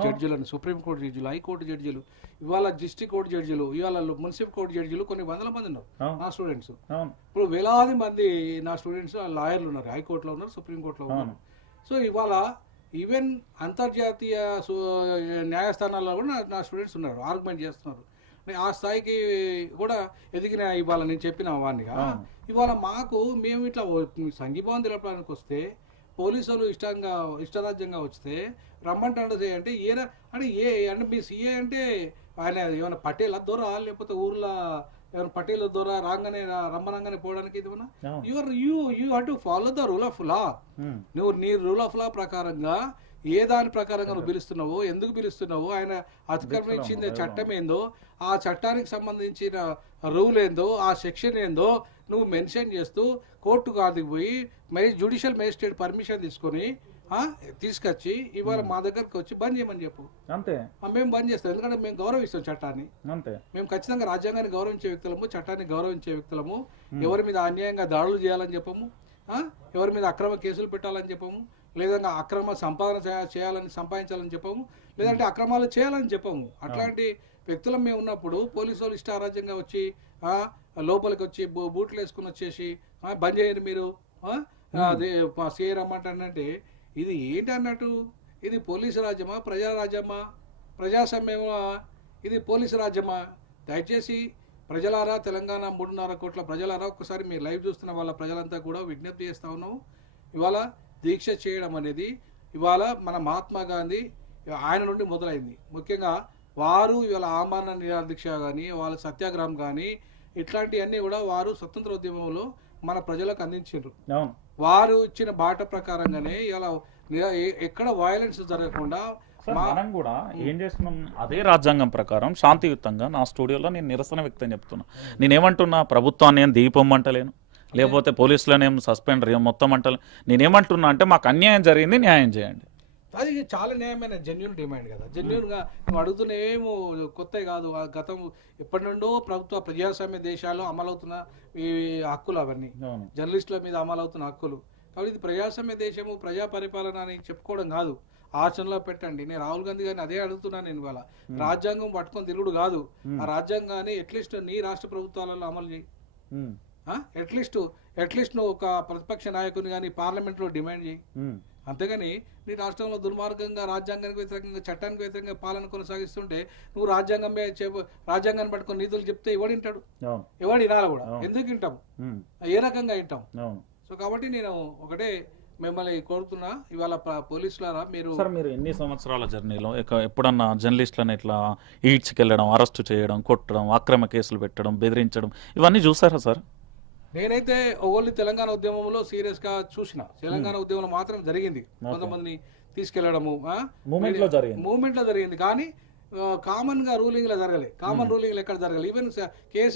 జడ్జిలను supreme court జడ్జిలు high court జడ్జిలు ఇవాళ డిస్ట్రిక్ట్ కోర్టు జడ్జిలు ఇవాళ మున్సిపల్ కోర్టు జడ్జిలు కొన్ని వందల మంది ఉన్నారు. నా స్టూడెంట్స్. ఇప్పుడు వేలాది మంది నా స్టూడెంట్స్ లాయర్లు ఉన్నారు హైకోర్టులో ఉన్నారు సుప్రీంకోర్టులో ఉన్నారు. సో ఇవాళ ఈవెన్ అంతర్జాతీయ న్యాయస్థానాల్లో కూడా నా- స్టూడెంట్స్ ఉన్నారు ఆర్గ్యుమెంట్ చేస్తున్నారు. ఆ స్థాయికి కూడా ఎదిగిన ఇవాళ నేను చెప్పిన వాడినిగా. ఇవాళ మాకు మేము ఇట్లా సంఘీభావం తెలపడానికి వస్తే పోలీసులు ఇష్టంగా ఇష్టరాజ్యంగా వస్తే రమ్మంటే అంటే ఏ ర- అంటే ఏ అంటే మీ సీఏ అంటే ఆయన ఏమైనా పటేల దొర లేకపోతే ఊర్లో ఏమైనా పటేల దొర రాగానే రమ్మనంగానే పోవడానికి ఇది. Your you you have to follow the rule of law. నువ్వు నీ రూల్ ఆఫ్ లా ప్రకారంగా ఏ దాని ప్రకారంగా నువ్వు పిలుస్తున్నావో ఎందుకు పిలుస్తున్నావో ఆయన అతిక్రమించిన చట్టం ఏందో ఆ చట్టానికి సంబంధించిన రూల్ ఏందో ఆ సెక్షన్ ఏందో నువ్వు మెన్షన్ చేస్తూ కోర్టు కాదికి పోయి మరి జ్యుడిషియల్ మేజిస్ట్రేట్ పర్మిషన్ తీసుకొని తీసుకొచ్చి ఇవాళ మా దగ్గరకు వచ్చి బంద్ చేయమని చెప్పు. అంతే. మేము బంద్ చేస్తాం. ఎందుకంటే మేము గౌరవిస్తాం చట్టాన్ని. అంతే. మేము ఖచ్చితంగా రాజ్యాంగాన్ని గౌరవించే వ్యక్తులము చట్టాన్ని గౌరవించే వ్యక్తులము. ఎవరి మీద అన్యాయంగా దాడులు చేయాలని చెప్పము? ఎవరి మీద అక్రమ కేసులు పెట్టాలని చెప్పము. లేదంటే అక్రమ సంపాదన చేయాలని సంపాదించాలని చెప్పము. లేదంటే అక్రమాలు చేయాలని చెప్పము. అట్లాంటి వ్యక్తులం మేము ఉన్నప్పుడు పోలీసు వాళ్ళు ఇష్టారాజ్యంగా వచ్చి లోపలికి వచ్చి బూట్లు వేసుకుని వచ్చేసి బంద్ చేయండి మీరు? అదే సీఏ రమ్మంటానంటే ఇది ఏంటి అన్నట్టు ఇది పోలీసు రాజ్యమా? ప్రజా రాజ్యమా? ప్రజాస్వామ్యమా? ఇది పోలీసు రాజ్యమా? దయచేసి ప్రజలారా తెలంగాణ మూడున్నర కోట్ల ప్రజలారా ఒక్కసారి మీరు లైవ్ చూస్తున్న వాళ్ళ ప్రజలంతా కూడా విజ్ఞప్తి చేస్తా ఉన్నాము ఇవాళ దీక్ష చేయడం అనేది ఇవాళ మన మహాత్మా గాంధీ ఆయన నుండి మొదలైంది. ముఖ్యంగా వారు ఇవాళ ఆమరణ నిరాహార దీక్ష కానీ వాళ్ళ సత్యాగ్రహం కానీ ఇట్లాంటివన్నీ కూడా వారు స్వతంత్ర ఉద్యమంలో మన ప్రజలకు అందించారు వారు ఇచ్చిన బాట ప్రకారంగానే ఇలా ఎక్కడ వైలెన్స్ జరగకుండా మనం కూడా ఏం చేస్తున్నాం? అదే రాజ్యాంగం ప్రకారం శాంతియుతంగా నా స్టూడియోలో నేను నిరసన వ్యక్తం చెప్తున్నా. నేనేమంటున్నా? ప్రభుత్వాన్ని ఏం దీపం అంటలేను. లేకపోతే పోలీసులను సస్పెండ్ మొత్తం అంటలే నేనేమంటున్నా అంటే మాకు అన్యాయం జరిగింది న్యాయం చేయండి. అది చాలా న్యాయమైన జెన్యున్ డిమాండ్ కదా. జెన్యున్గా నువ్వు అడుగుతున్న ఏమో కొత్త కాదు. గతం ఎప్పటి నుండో ప్రభుత్వ ప్రజాస్వామ్య దేశాల్లో అమలవుతున్న ఈ హక్కులు అవన్నీ. అవును. జర్నలిస్టుల మీద అమలవుతున్న హక్కులు. కాబట్టి ఇది ప్రజాస్వామ్య దేశము ప్రజా పరిపాలన అని చెప్పుకోవడం కాదు. ఆచరణలో పెట్టండి. నేను రాహుల్ గాంధీ గారిని అదే అడుగుతున్నాను నేను ఇవాళ. రాజ్యాంగం పట్టుకొని తిరుగుడు కాదు. ఆ రాజ్యాంగాన్ని అట్లీస్ట్ నీ రాష్ట్ర ప్రభుత్వాలలో అమలు చేయి. అట్లీస్ట్ అట్లీస్ట్ నువ్వు ఒక ప్రతిపక్ష నాయకుని కానీ పార్లమెంట్లో డిమాండ్ చేయి. అంతేగాని నీ రాష్ట్రంలో దుర్మార్గంగా రాజ్యాంగానికి వ్యతిరేకంగా చట్టానికి వ్యతిరేకంగా పాలన కొనసాగిస్తుంటే నువ్వు రాజ్యాంగం రాజ్యాంగాన్ని పట్టుకొని నీతులు చెప్తే ఎవడు వింటాడు? ఎవడు వినాలి కూడా. ఎందుకు వింటాం ఏ రకంగా వింటాం సో కాబట్టి నేను ఒకటే మిమ్మల్ని కోరుతున్నా ఇవాళ పోలీసులారా మీరు సార్ మీరు ఎన్ని సంవత్సరాల జర్నీలో ఎప్పుడన్నా జర్నలిస్టులను ఇట్లా ఈడ్చుకెళ్ళడం అరెస్ట్ చేయడం కొట్టడం అక్రమ కేసులు పెట్టడం బెదిరించడం ఇవన్నీ చూసారా సార్? నేనైతే ఓన్లీ తెలంగాణ ఉద్యమంలో సీరియస్గా చూసిన. తెలంగాణ ఉద్యమంలో మాత్రం జరిగింది. కొంతమందిని తీసుకెళ్ళడము మూమెంట్లో జరిగింది. మూమెంట్లో జరిగింది. కానీ కామన్గా రూలింగ్లో జరగలేదు కామన్ రూలింగ్ ఎక్కడ జరగలేదు ఈవెన్ కేసీఆర్